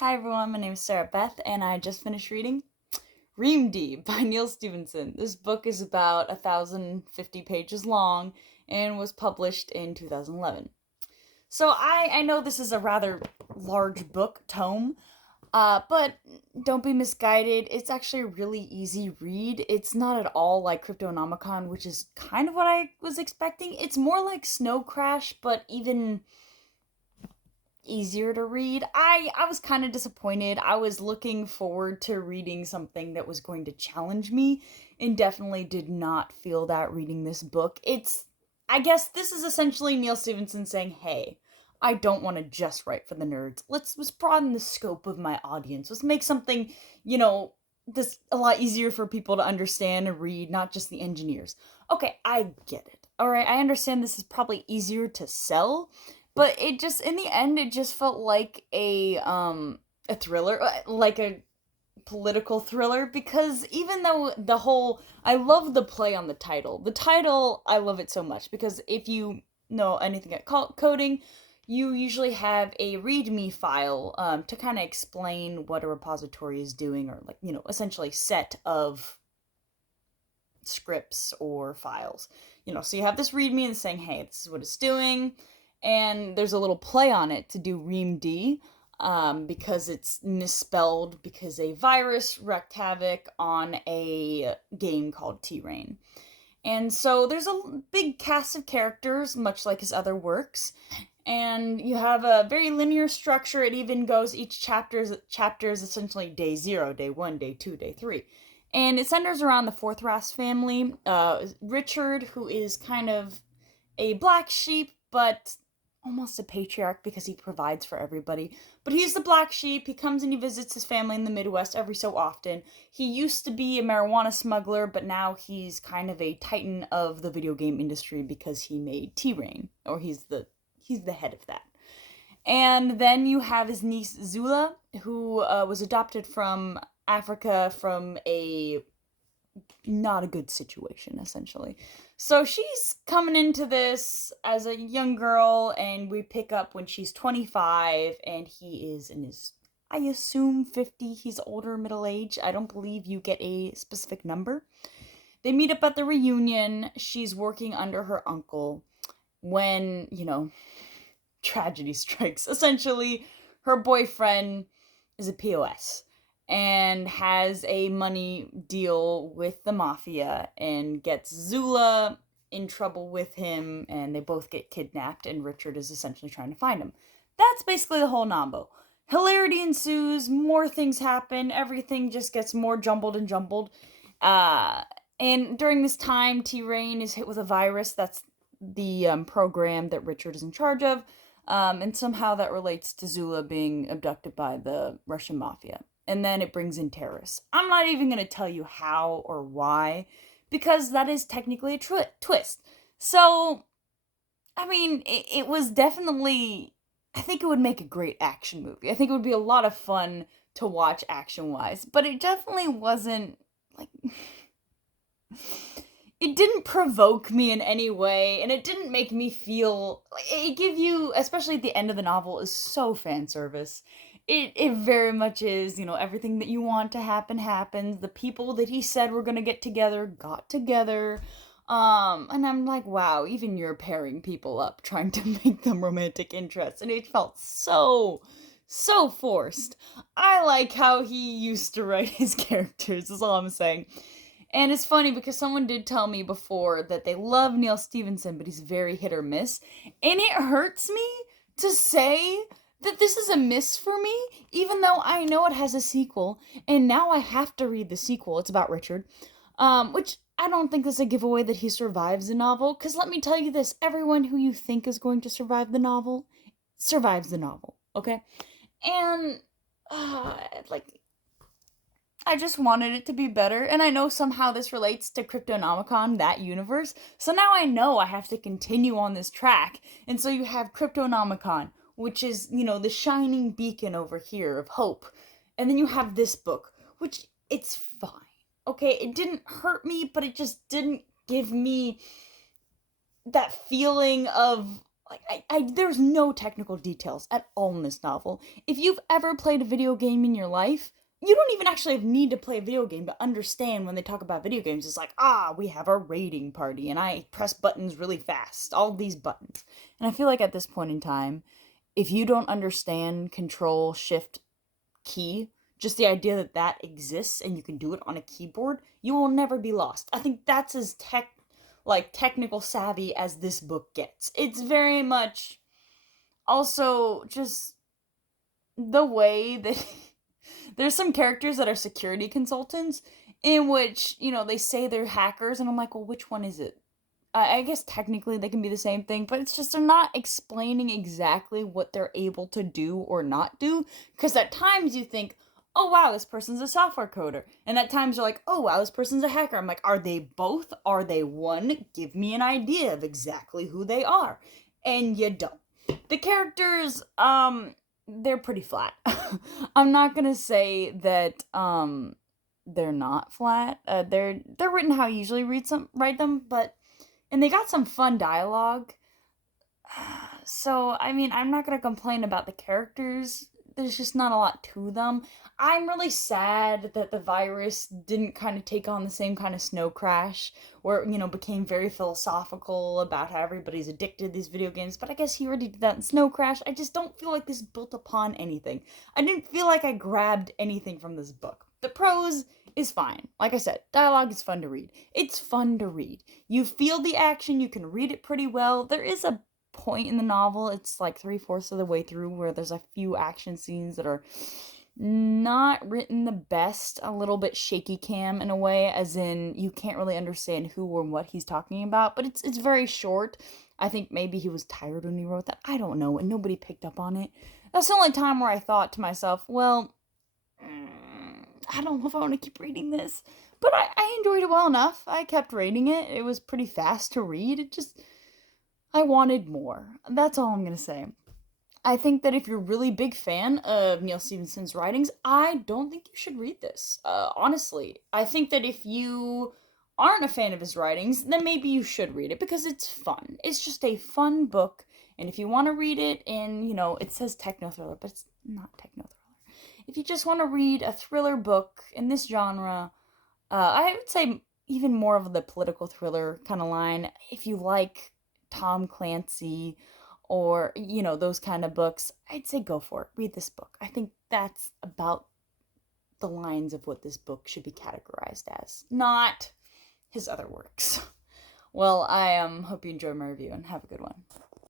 Hi everyone, my name is Sarah Beth, and I just finished reading REAMDE by Neal Stephenson. This book is about 1,050 pages long and was published in 2011. So I know this is a rather large book, tome, but don't be misguided. It's actually a really easy read. It's not at all like Cryptonomicon, which is kind of what I was expecting. It's more like Snow Crash, but even easier to read. I was kind of disappointed. I was looking forward to reading something that was going to challenge me and definitely did not feel that reading this book. I guess this is essentially Neal Stephenson saying, "Hey, I don't want to just write for the nerds. Let's broaden the scope of my audience. Let's make something, this a lot easier for people to understand and read, not just the engineers." Okay, I get it. All right, I understand this is probably easier to sell, but it just in the end it just felt like a thriller, like a political thriller, because even though I love the play on the title. The title, I love it so much because if you know anything at coding, you usually have a readme file to kind of explain what a repository is doing, or like, essentially set of scripts or files. So you have this readme and saying, "Hey, this is what it's doing," and there's a little play on it to do reamd, because it's misspelled because a virus wreaked havoc on a game called T-Rain. And so there's a big cast of characters, much like his other works, and you have a very linear structure. It even goes, each chapter is essentially day 0, day 1, day 2, day 3. And it centers around the Forthras family. Richard, who is kind of a black sheep, but almost a patriarch because he provides for everybody. But he's the black sheep. He comes and he visits his family in the Midwest every so often. He used to be a marijuana smuggler, but now he's kind of a titan of the video game industry because he made T-Rain, or he's the head of that. And then you have his niece Zula, who was adopted from Africa from a not a good situation, essentially. So she's coming into this as a young girl, and we pick up when she's 25, and he is in his, I assume, 50. He's older, middle age. I don't believe you get a specific number. They meet up at the reunion. She's working under her uncle when, tragedy strikes. Essentially, her boyfriend is a POS and has a money deal with the mafia and gets Zula in trouble with him, and they both get kidnapped, and Richard is essentially trying to find him. That's basically the whole Nambo. Hilarity ensues, more things happen, everything just gets more jumbled and jumbled. And during this time, T-Rain is hit with a virus. That's the program that Richard is in charge of. And somehow that relates to Zula being abducted by the Russian mafia. And then it brings in terrorists. I'm not even going to tell you how or why, because that is technically a twist. So, I mean, it was definitely, I think it would make a great action movie. I think it would be a lot of fun to watch action-wise, but it definitely wasn't, like, it didn't provoke me in any way, and it didn't make me feel like it give you, especially at the end of the novel, is so fan service. It very much is, everything that you want to happen happens. The people that he said were gonna get together got together. And I'm like, wow, even you're pairing people up, trying to make them romantic interests, and it felt so forced. I like how he used to write his characters, is all I'm saying. And it's funny because someone did tell me before that they love Neal Stephenson, but he's very hit or miss. And it hurts me to say that this is a miss for me, even though I know it has a sequel, and now I have to read the sequel. It's about Richard, which I don't think is a giveaway that he survives the novel, because let me tell you this, everyone who you think is going to survive the novel survives the novel, okay? And, like, I just wanted it to be better, and I know somehow this relates to Cryptonomicon, that universe, so now I know I have to continue on this track. And so you have Cryptonomicon, which is, the shining beacon over here of hope. And then you have this book, which, it's fine. Okay, it didn't hurt me, but it just didn't give me that feeling of, Like, there's no technical details at all in this novel. If you've ever played a video game in your life, you don't even actually need to play a video game to understand when they talk about video games. It's like, we have a raiding party, and I press buttons really fast. All these buttons. And I feel like at this point in time, if you don't understand Control Shift key, just the idea that that exists and you can do it on a keyboard, you will never be lost. I think that's as technical savvy as this book gets. It's very much also just the way that there's some characters that are security consultants in which, they say they're hackers, and I'm like, well, which one is it? I guess technically they can be the same thing, but it's just they're not explaining exactly what they're able to do or not do. Because at times you think, oh wow, this person's a software coder. And at times you're like, oh wow, this person's a hacker. I'm like, are they both? Are they one? Give me an idea of exactly who they are. And you don't. The characters, they're pretty flat. I'm not gonna say that, they're not flat. They're written how I usually write them, but and they got some fun dialogue. So, I mean, I'm not gonna complain about the characters. There's just not a lot to them. I'm really sad that the virus didn't kind of take on the same kind of Snow Crash, where it, became very philosophical about how everybody's addicted to these video games, but I guess he already did that in Snow Crash. I just don't feel like this built upon anything. I didn't feel like I grabbed anything from this book. The prose is fine. Like I said, dialogue is fun to read. It's fun to read. You feel the action, you can read it pretty well. There is a point in the novel, it's like 3/4 of the way through, where there's a few action scenes that are not written the best, a little bit shaky cam in a way, as in you can't really understand who or what he's talking about, but it's very short. I think maybe he was tired when he wrote that. I don't know, and nobody picked up on it. That's the only time where I thought to myself, well, I don't know if I want to keep reading this. But I enjoyed it well enough. I kept reading it. It was pretty fast to read. I wanted more. That's all I'm going to say. I think that if you're a really big fan of Neal Stephenson's writings, I don't think you should read this. Honestly, I think that if you aren't a fan of his writings, then maybe you should read it because it's fun. It's just a fun book. And if you want to read it in, it says techno thriller, but it's not techno thriller. If you just want to read a thriller book in this genre, I would say even more of the political thriller kind of line. If you like Tom Clancy or, those kind of books, I'd say go for it. Read this book. I think that's about the lines of what this book should be categorized as, not his other works. Well, I hope you enjoyed my review and have a good one.